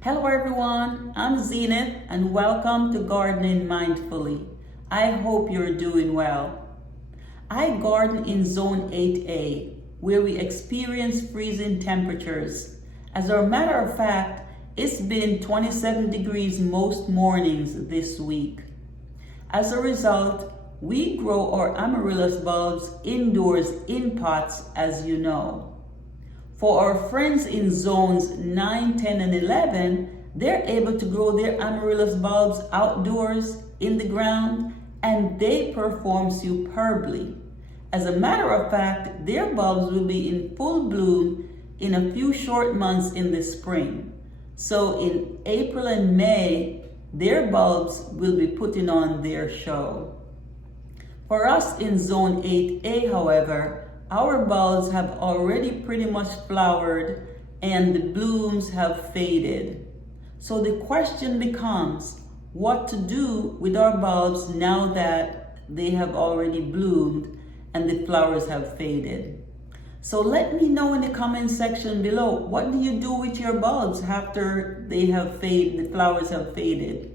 Hello everyone, I'm Zenith and welcome to Gardening Mindfully. I hope you're doing well. I garden in Zone 8A where we experience freezing temperatures. As a matter of fact, it's been 27 degrees most mornings this week. As a result, we grow our Amaryllis bulbs indoors in pots, as you know. For our friends in zones 9, 10, and 11, they're able to grow their Amaryllis bulbs outdoors in the ground, and they perform superbly. As a matter of fact, their bulbs will be in full bloom in a few short months in the spring. So in April and May, their bulbs will be putting on their show. For us in Zone 8A, however, our bulbs have already pretty much flowered and the blooms have faded. So the question becomes what to do with our bulbs now that they have already bloomed and the flowers have faded. So let me know in the comment section below, what do you do with your bulbs after they have faded, the flowers have faded?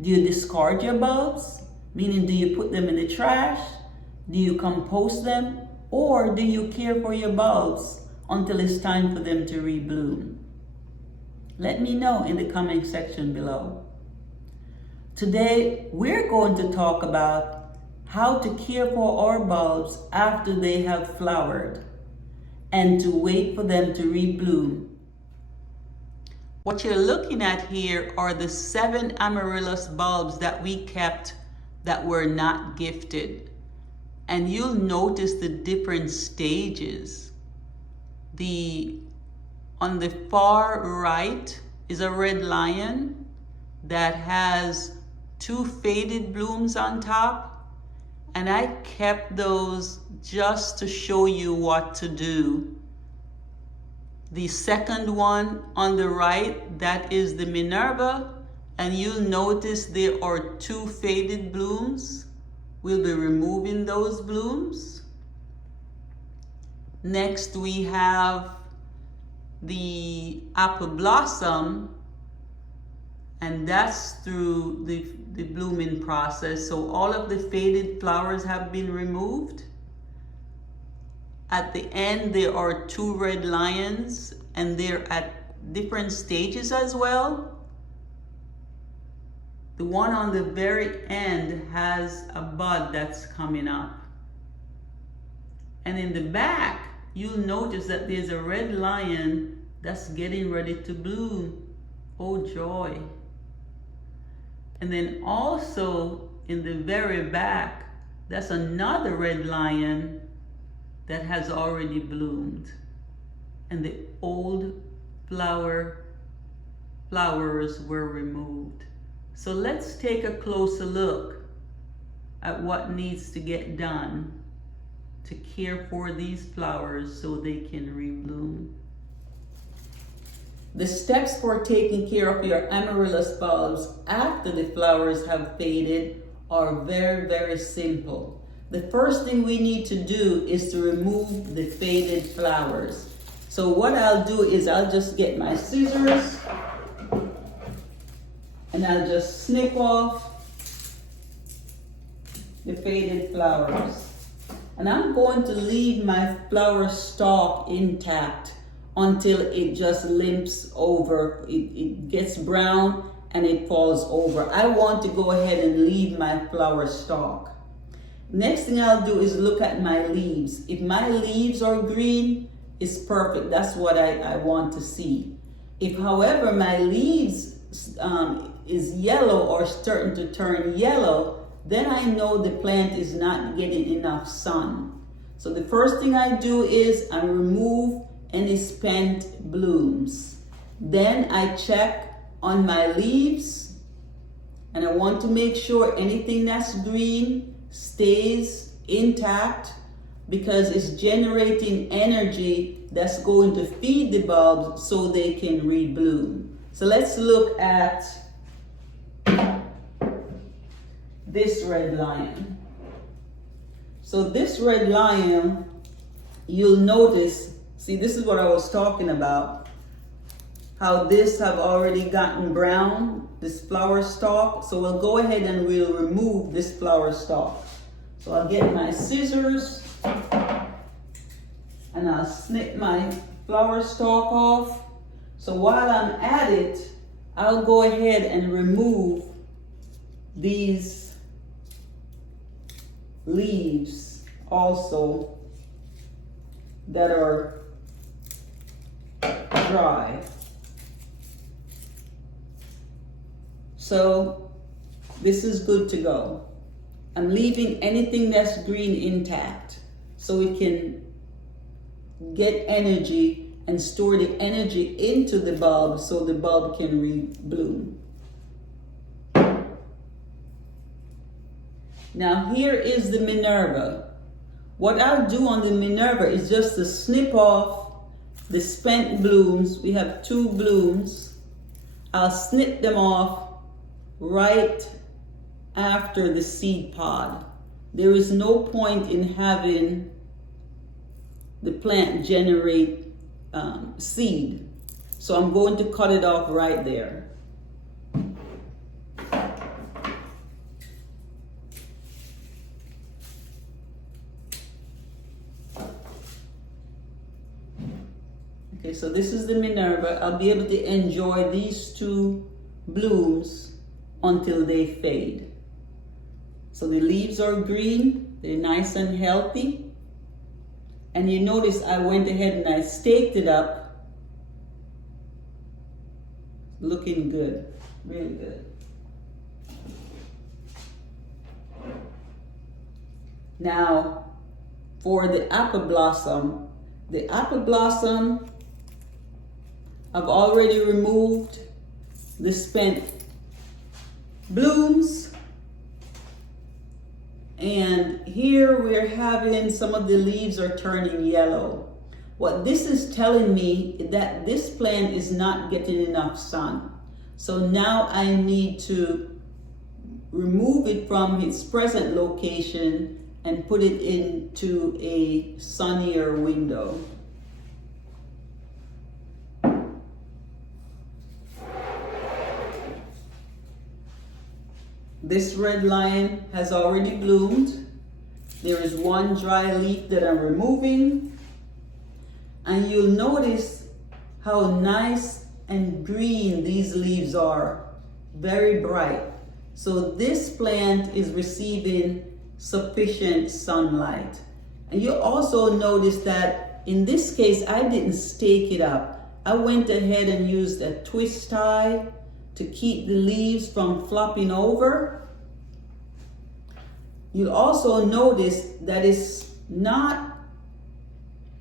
Do you discard your bulbs? Meaning, do you put them in the trash? Do you compost them? Or do you care for your bulbs until it's time for them to rebloom? Let me know in the comment section below. Today, we're going to talk about how to care for our bulbs after they have flowered and to wait for them to rebloom. What you're looking at here are the 7 Amaryllis bulbs that we kept that were not gifted. And you'll notice the different stages. On the far right is a red lion that has 2 faded blooms on top. And I kept those just to show you what to do. The second one on the right, that is the Minerva. And you'll notice there are 2 faded blooms. We'll be removing those blooms. Next we have the apple blossom, and that's through the blooming process. So all of the faded flowers have been removed. At the end there are 2 red lions, and they're at different stages as well. The one on the very end has a bud that's coming up. And in the back, you'll notice that there's a red lion that's getting ready to bloom. Oh joy. And then also in the very back, that's another red lion that has already bloomed. And the old flowers were removed. So let's take a closer look at what needs to get done to care for these flowers so they can rebloom. The steps for taking care of your Amaryllis bulbs after the flowers have faded are very, very simple. The first thing we need to do is to remove the faded flowers. So what I'll do is I'll just get my scissors and I'll just snip off the faded flowers. And I'm going to leave my flower stalk intact until it just limps over. It gets brown and it falls over. I want to go ahead and leave my flower stalk. Next thing I'll do is look at my leaves. If my leaves are green, it's perfect. That's what I want to see. If, however, my leaves is yellow or starting to turn yellow, then I know the plant is not getting enough sun. So the first thing I do is I remove any spent blooms. Then I check on my leaves, and I want to make sure anything that's green stays intact because it's generating energy that's going to feed the bulbs so they can rebloom. So let's look at this red lion. So this red lion, you'll notice, see, this is what I was talking about, how this have already gotten brown, this flower stalk. So we'll go ahead and we'll remove this flower stalk. So I'll get my scissors and I'll snip my flower stalk off. So while I'm at it, I'll go ahead and remove these leaves also that are dry. So this is good to go. I'm leaving anything that's green intact so it can get energy and store the energy into the bulb so the bulb can rebloom. Now here is the Minerva. What I'll do on the Minerva is just to snip off the spent blooms. We have 2 blooms. I'll snip them off right after the seed pod. There is no point in having the plant generate seed. So I'm going to cut it off right there. Okay, so this is the Minerva. I'll be able to enjoy these 2 blooms until they fade. So the leaves are green, they're nice and healthy. And you notice I went ahead and I staked it up. Looking good, really good. Now, for the apple blossom, I've already removed the spent blooms. And here we're having some of the leaves are turning yellow. What this is telling me is that this plant is not getting enough sun. So now I need to remove it from its present location and put it into a sunnier window. This red lion has already bloomed. There is 1 dry leaf that I'm removing. And you'll notice how nice and green these leaves are. Very bright. So this plant is receiving sufficient sunlight. And you'll also notice that in this case, I didn't stake it up. I went ahead and used a twist tie to keep the leaves from flopping over. You'll also notice that it's not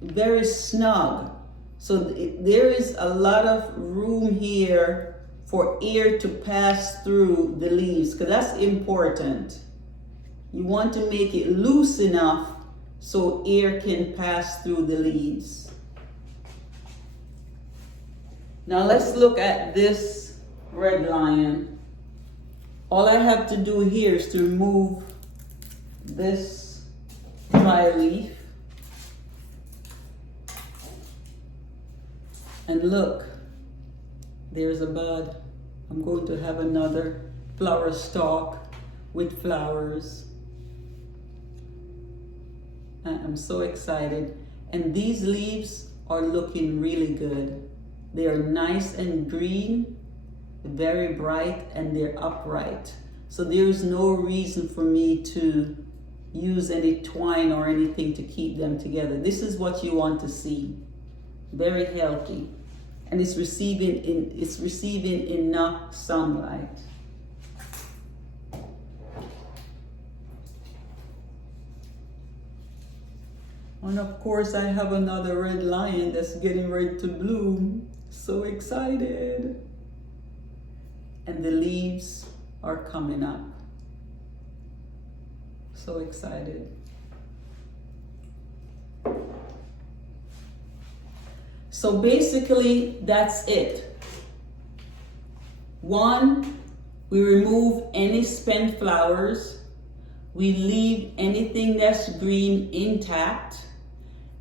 very snug. So there is a lot of room here for air to pass through the leaves, because that's important. You want to make it loose enough so air can pass through the leaves. Now let's look at this red lion. All I have to do here is to remove this dry leaf. And look, there's a bud. I'm going to have another flower stalk with flowers. I'm so excited. And these leaves are looking really good. They are nice and green, very bright, and they're upright. So there's no reason for me to use any twine or anything to keep them together. This is what you want to see. Very healthy. And it's receiving enough sunlight. And of course I have another red lion that's getting ready to bloom. So excited. And the leaves are coming up. So excited. So basically, that's it. 1, we remove any spent flowers. We leave anything that's green intact.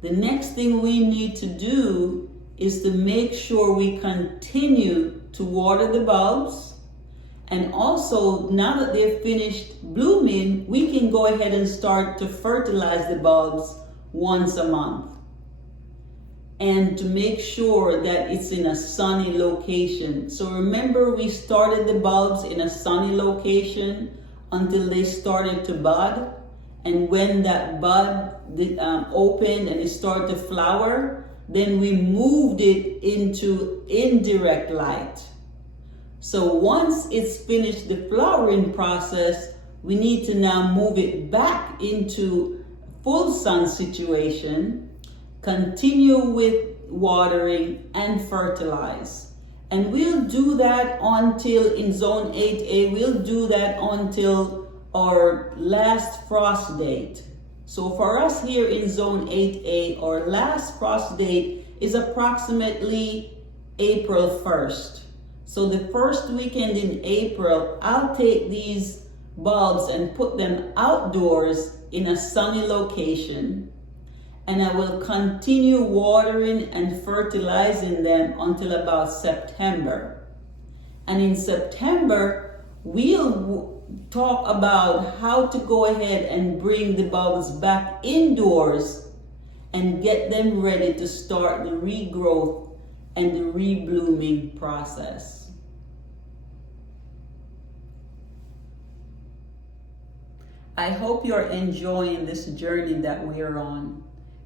The next thing we need to do is to make sure we continue to water the bulbs. And also, now that they've finished blooming, we can go ahead and start to fertilize the bulbs once a month. And to make sure that it's in a sunny location. So remember, we started the bulbs in a sunny location until they started to bud. And when that bud opened and it started to flower, then we moved it into indirect light. So once it's finished the flowering process, we need to now move it back into full sun situation, continue with watering and fertilize. And we'll do that until, in zone 8A, we'll do that until our last frost date. So for us here in zone 8A, our last frost date is approximately April 1st. So the first weekend in April, I'll take these bulbs and put them outdoors in a sunny location. And I will continue watering and fertilizing them until about September. And in September, we'll talk about how to go ahead and bring the bulbs back indoors and get them ready to start the regrowth and the reblooming process. I hope you're enjoying this journey that we're on.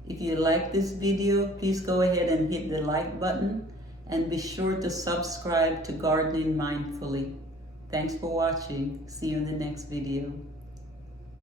If you like this video, please go ahead and hit the like button and be sure to subscribe to Gardening Mindfully. Thanks for watching. See you in the next video.